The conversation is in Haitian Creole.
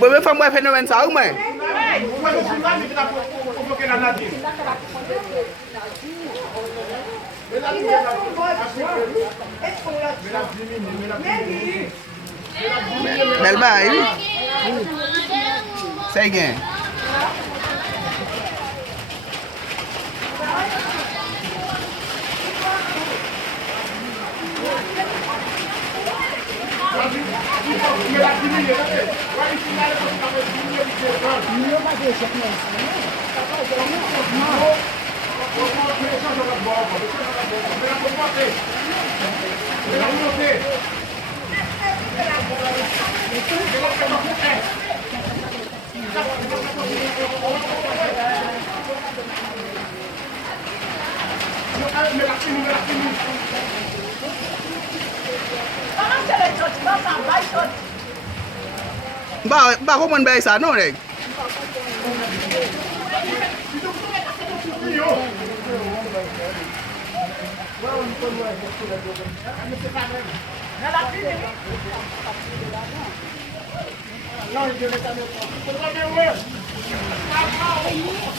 Bebe fam way phénomène ça ou mais Bel bay oui c'est bien ba ko mon bay ça non rek